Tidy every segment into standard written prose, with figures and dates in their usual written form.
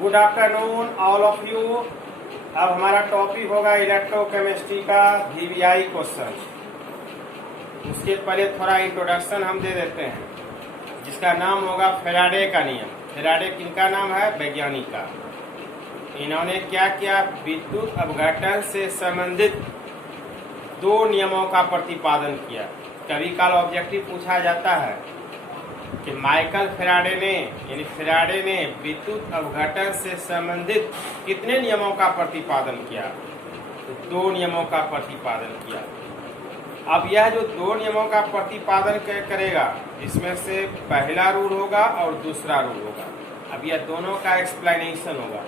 Good afternoon all of you. अब हमारा topic होगा इलेक्ट्रोकेमिस्ट्री का वीवीआई क्वेश्चन। उसके पहले थोड़ा इंट्रोडक्शन हम दे देते हैं, जिसका नाम होगा फैराडे का नियम। फैराडे किनका नाम है? वैज्ञानिक का। इन्होंने क्या किया? विद्युत अपघटन से संबंधित दो नियमों का प्रतिपादन किया। कभी काल ऑब्जेक्टिव पूछा जाता है कि माइकल फैराडे ने यानी फैराडे ने विद्युत अपघटन से संबंधित कितने नियमों का प्रतिपादन किया? तो दो नियमों का प्रतिपादन किया। अब यह जो दो नियमों का प्रतिपादन करेगा, इसमें से पहला रूल होगा और दूसरा रूल होगा। अब यह दोनों का एक्सप्लेनेशन होगा।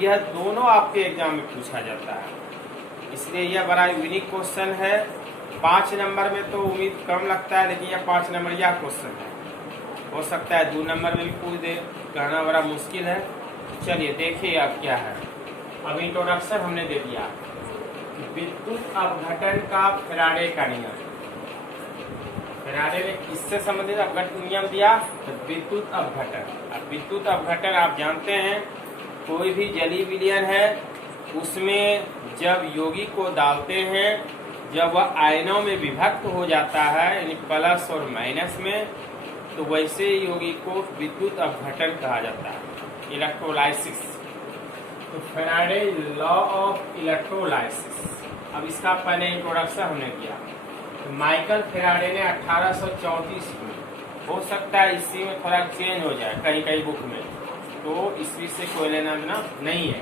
यह दोनों आपके एग्जाम में पूछा जाता है, इसलिए यह बड़ा यूनिक क्वेश्चन है। 5 नंबर में तो उम्मीद कम लगता है, लेकिन यह 5 नंबर यह क्वेश्चन है। हो सकता है 2 नंबर में भी पूछ दे, कहना बड़ा मुश्किल है। चलिए देखिए अब क्या है। अब इंट्रोडक्शन हमने दे दिया। विद्युत अपघटन का फैराडे का नियम। फैराडे ने किससे संबंधित अपघटन नियम दिया? तो विद्युत अपघटन। अब विद्युत अपघटन आप जानते हैं, कोई भी जली विलयन है उसमें जब यौगिक को डालते हैं, जब वह आयनों में विभक्त हो जाता है यानी प्लस और माइनस में, तो वैसे यौगिक को विद्युत अपघटन कहा जाता है, इलेक्ट्रोलाइसिस। तो फैराडे लॉ ऑफ इलेक्ट्रोलाइसिस। अब इसका पहले इंट्रोडक्शन हमने किया। तो माइकल फैराडे ने 1834 में, हो सकता है इसी में थोड़ा चेंज हो जाए कहीं कहीं बुक में, तो ईस्वी से कोई लेना देना नहीं है।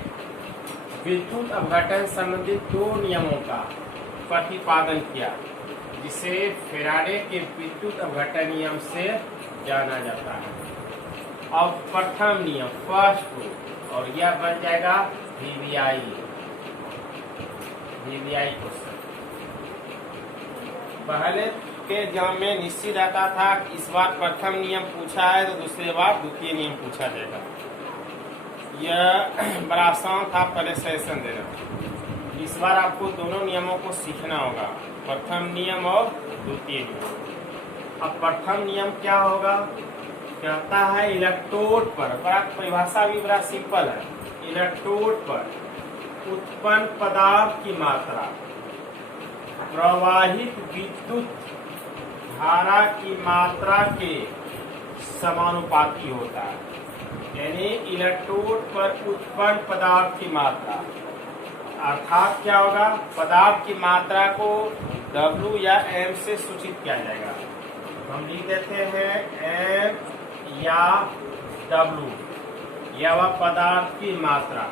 विद्युत अपघटन संबंधित दो नियमों का प्रतिपादन किया, जिसे फैराडे के विद्युत अपघटन नियम से जाना जाता है। अब प्रथम नियम, फर्स्ट रूल, और यह बन जाएगा वीवीआई क्वेश्चन। पहले के एग्जाम में निश्चित रहता था कि इस बार प्रथम नियम पूछा है तो दूसरी बार द्वितीय नियम पूछा जाएगा। यह बड़ा आसान था पहले सेशन देना। इस बार आपको दोनों नियमों को सीखना होगा, प्रथम नियम और द्वितीय नियम। अब प्रथम नियम क्या होगा? कहता है इलेक्ट्रोड पर, परिभाषा भी बड़ा सिंपल है। इलेक्ट्रोड पर उत्पन्न पदार्थ की मात्रा प्रवाहित विद्युत धारा की मात्रा के समानुपाती होता है। यानी इलेक्ट्रोड पर उत्पन्न पदार्थ की मात्रा, अर्थात क्या होगा? पदार्थ की मात्रा को W या M से सूचित किया जाएगा। हम लिख देते हैं M या W, यह वह पदार्थ की मात्रा।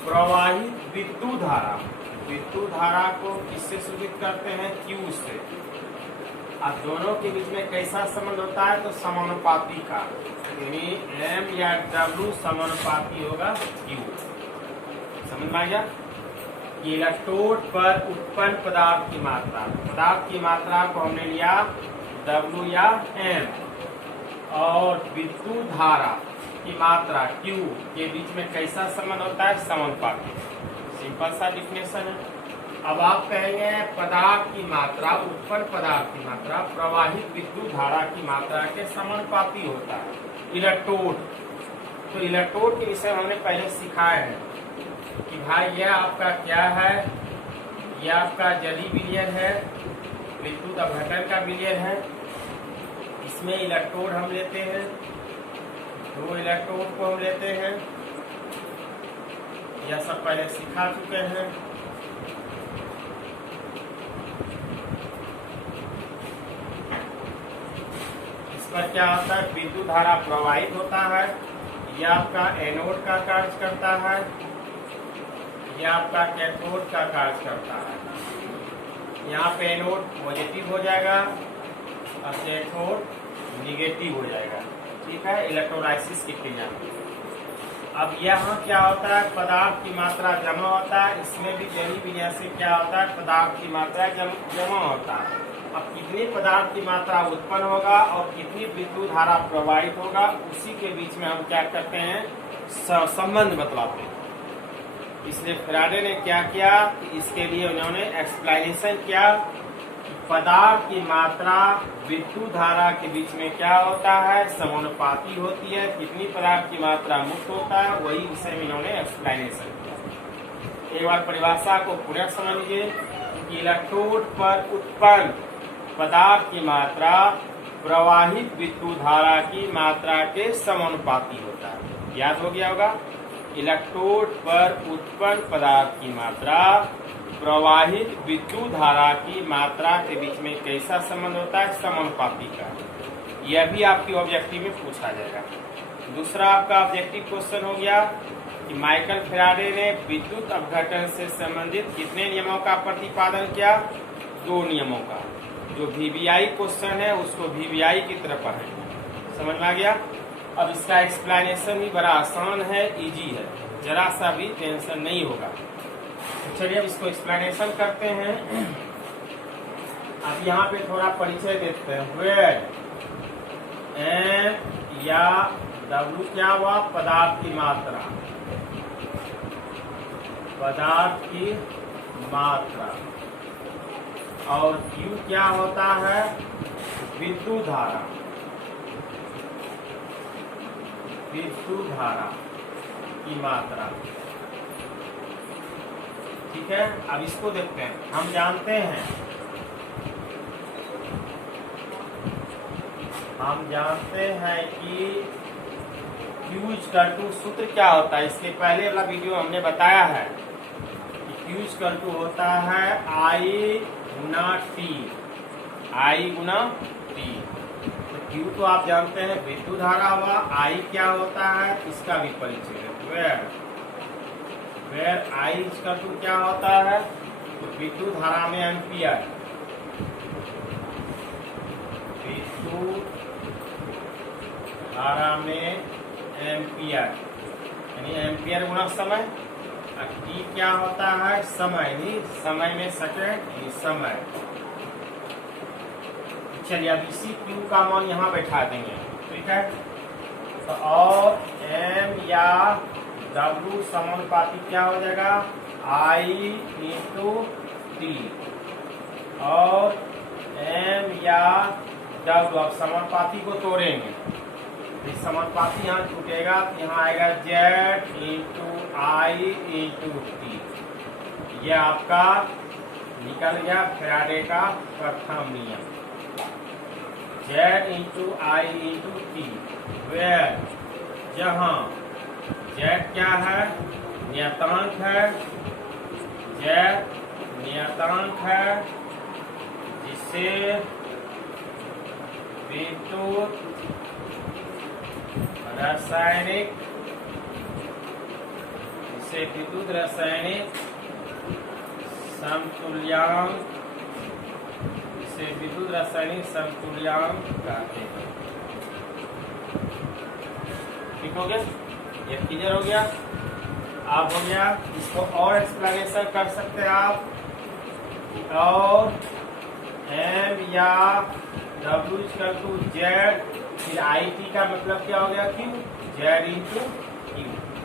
प्रवाहित विद्युत धारा को किससे सूचित करते हैं? Q से। अब दोनों के बीच में कैसा संबंध होता है? तो समानुपाती का, यानी M या W समानुपाती होगा Q। समझ में आ गया? इलेक्ट्रोड पर उत्पन्न पदार्थ की मात्रा को हमने लिया W या M, और विद्युत धारा की मात्रा Q के बीच में कैसा संबंध होता है? समानुपाती। सिंपल सा डिफिनेशन है। अब आप कहेंगे पदार्थ की मात्रा, उत्पन्न पदार्थ की मात्रा प्रवाहित विद्युत धारा की मात्रा के समानुपाती होता है इलेक्ट्रोड। तो इलेक्ट्रोड के विषय हमने पहले सिखाए हैं कि भाई यह आपका क्या है? यह आपका जली विलयन है, विद्युत अपघटन का विलयन है। इसमें इलेक्ट्रोड हम लेते हैं, 2 इलेक्ट्रोड को हम लेते हैं। यह सब पहले सिखा चुके हैं। इस पर क्या होता है? विद्युत धारा प्रवाहित होता है। यह आपका एनोड का कार्य करता है, यह आपका कैथोड का कार्य करता है। यहाँ पे एनोड पॉजिटिव हो जाएगा और कैथोड निगेटिव हो जाएगा। ठीक है, इलेक्ट्रोलाइसिस की क्रिया। अब यहाँ क्या होता है? पदार्थ की मात्रा जमा होता है। इसमें भी जली विलयन से क्या होता है? पदार्थ की मात्रा जमा होता है। अब कितनी पदार्थ की मात्रा उत्पन्न होगा और कितनी विद्युत धारा प्रवाहित होगा, उसी के बीच में हम क्या करते हैं? संबंध बतलाते हैं। इसलिए फैराडे ने क्या किया? इसके लिए उन्होंने एक्सप्लेनेशन किया। पदार्थ की मात्रा विद्युत धारा के बीच में क्या होता है, समानुपाती होती है। कितनी पदार्थ की मात्रा मुक्त होता है, वही विषय में इन्होंने एक्सप्लेनेशन किया। एक बार परिभाषा को पुनः समझिए। इलेक्ट्रोड पर उत्पन्न पदार्थ की मात्रा प्रवाहित विद्युत धारा की मात्रा के समानुपाती होता है। याद हो गया होगा। इलेक्ट्रोड पर उत्पन्न पदार्थ की मात्रा प्रवाहित विद्युत धारा की मात्रा के बीच में कैसा संबंध होता है, समानुपाती का। यह भी आपकी ऑब्जेक्टिव में पूछा जाएगा। दूसरा आपका ऑब्जेक्टिव क्वेश्चन हो गया कि माइकल फैराडे ने विद्युत अपघटन से संबंधित कितने नियमों का प्रतिपादन किया, 2 नियमों का। जो VBI क्वेश्चन है उसको VBI की तरफ पढ़ें। समझ में आ गया। अब इसका एक्सप्लेनेशन भी बड़ा आसान है, इजी है, जरा सा भी टेंशन नहीं होगा। तो चलिए अब इसको एक्सप्लेनेशन करते हैं। अब यहाँ पे थोड़ा परिचय देते हैं। वेयर M या W क्या हुआ, पदार्थ की मात्रा, पदार्थ की मात्रा, और Q क्या होता है, विद्युत धारा, विद्युत धारा की मात्रा। ठीक है। अब इसको देखते हैं। हम जानते हैं कि Q सूत्र क्या होता है। इसके पहले वाला वीडियो हमने बताया है कि Q होता है I Guna T, I Guna T। तो Q तो आप जानते हैं विद्युत धारा हुआ। I क्या होता है, इसका भी परिचय है। वेयर I क्या होता है, तो विद्युत धारा में एम्पियर, विद्युत धारा में एम्पियर, यानी एम्पियर गुना समय। और T क्या होता है, समय, नहीं समय में सेकंड, समय। चलिए अब इसी Q का मान यहाँ बैठा देंगे। ठीक है। तो और M या W समानुपाती क्या हो जाएगा, I इंटू T। और M या W, अब समानुपाती को तोड़ेंगे, इस समानुपाती यहाँ छूटेगा तो यहाँ आएगा Z into I into T। यह आपका निकल गया फैराडे का प्रथम नियम, Z into I into T। Where जहाँ Z क्या है, नियतांक है, Z नियतांक है जिससे विद्युत रासायनिक समतुल्यांक, इसे विद्युत रासायनिक समतुल्यांक कहते हैं। ठीक हो गया, ये क्लियर हो गया। आप हो गया, इसको और एक्सप्लेनेशन कर सकते हैं आप। और M या W इक्वल Z, फिर IT का मतलब क्या हो गया, Q, Z इंटू Q।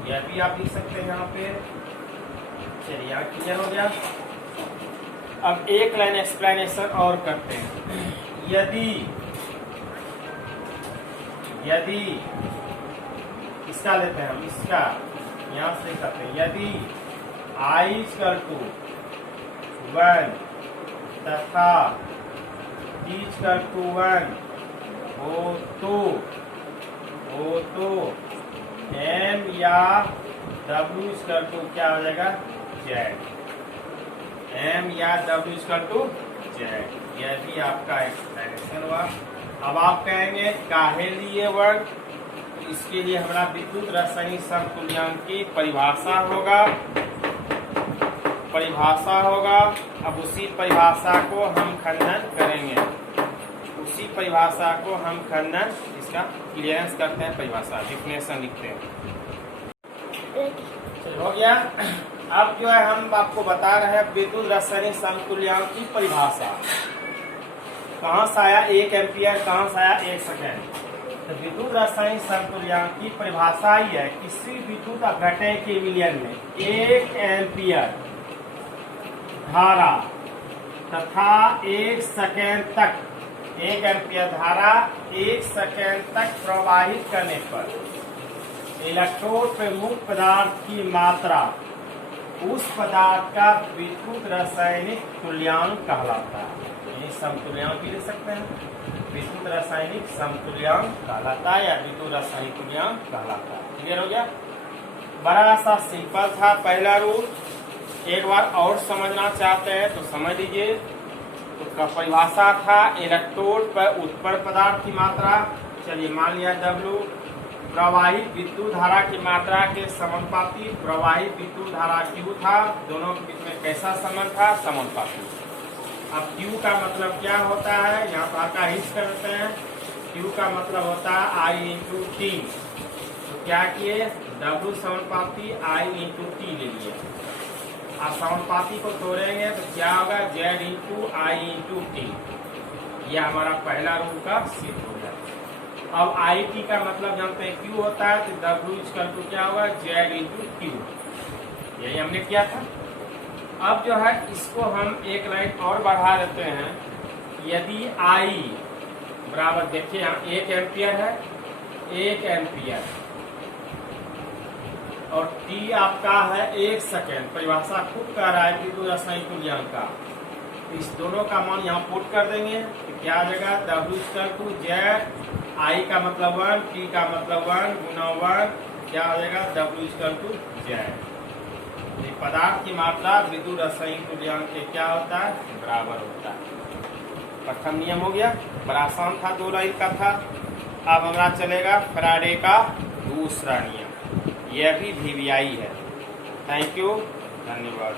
यह भी आप लिख सकते हैं यहाँ पे। चलिए यहाँ क्लियर हो गया। अब एक लाइन एक्सप्लेनेशन और करते हैं। यदि इसका लेते हैं हम, इसका यहाँ से करते हैं। यदि I इक्वल टू 1 तथा T इक्वल टू 1 हो तो M या W इक्वल टू क्या हो जाएगा, Z। M या W इक्वल टू Z। यह भी आपका एक्सप्लेनेशन हुआ। अब आप कहेंगे काहे लिए वर्ग, इसके लिए हमारा विद्युत रासायनिक समतुल्यांक की परिभाषा होगा। अब उसी परिभाषा को हम खंडन करेंगे, इसका क्लियरेंस करते हैं। परिभाषा डिफिनेशन लिखते हैं। हो गया। अब जो है हम आपको बता रहे हैं विद्युत रासायनिक समतुल्यांक की परिभाषा। कहाँ से आया 1 एम्पियर, कहाँ से आया 1 सेकेंड। तो विद्युत रासायनिक समतुल्यांक की परिभाषा ही है, किसी विद्युत अपघटन के विलयन में 1 एम्पियर धारा तथा 1 सेकेंड तक 1 एम्पियर धारा 1 सेकेंड तक प्रवाहित करने पर इलेक्ट्रोड पे मुक्त पदार्थ की मात्रा उस पदार्थ का विद्युत रासायनिक तुल्यांक कहलाता है। ये समतुल्यांक भी ले सकते हैं, विद्युत रासायनिक समतुल्यांक कहलाता है या विद्युत रासायनिक तुल्यांक कहलाता है। क्लियर हो गया? बड़ा सा सिंपल था पहला रूल। एक बार और समझना चाहते हैं तो समझ लीजिए। उसका परिभाषा था इलेक्ट्रोड पर उत्पन्न पदार्थ की मात्रा, चलिए मान लिया W, प्रवाहित विद्युत धारा की मात्रा के समानुपाती प्रवाहित विद्युत धारा Q था, दोनों के बीच में कैसा संबंध था? समानुपाती। अब Q का मतलब क्या होता है, यहाँ पर आपका हिस्स करते हैं। Q का मतलब होता है I इंटू टी। तो क्या किए, W समानुपाती I इंटू टी ले लिए। आप समानुपाती को तोड़ेंगे तो क्या होगा, Z into I into T. यह हमारा पहला रूल का सिद्ध हो गया। अब आई टी का मतलब जानते हैं Q होता है, तो W इक्वल टू क्या होगा, Z इंटू Q। यही हमने किया था। अब जो है इसको हम एक लाइन और बढ़ा देते हैं। यदि I बराबर, देखिए यहाँ 1 एम्पियर है, 1 एम्पियर और T आपका है 1 सेकेंड। परिभाषा खुद कह रहा है विद्युत रासायनिक तुल्यांक का। इस दोनों का मान यहाँ पुट कर देंगे तो क्या आ जाएगा, W equal to Z, I का मतलब 1, T का मतलब 1 गुना 1, क्या आ जाएगा, W इक्वल टू Z। पदार्थ की मात्रा विद्युत रासायनिक तुल्यांक के क्या होता है, बराबर होता है। प्रथम नियम हो गया, बड़ा आसान था, 2 लाइन का था। अब हमारा चलेगा फैराडे का दूसरा नियम, यह भी VVI है। थैंक यू, धन्यवाद।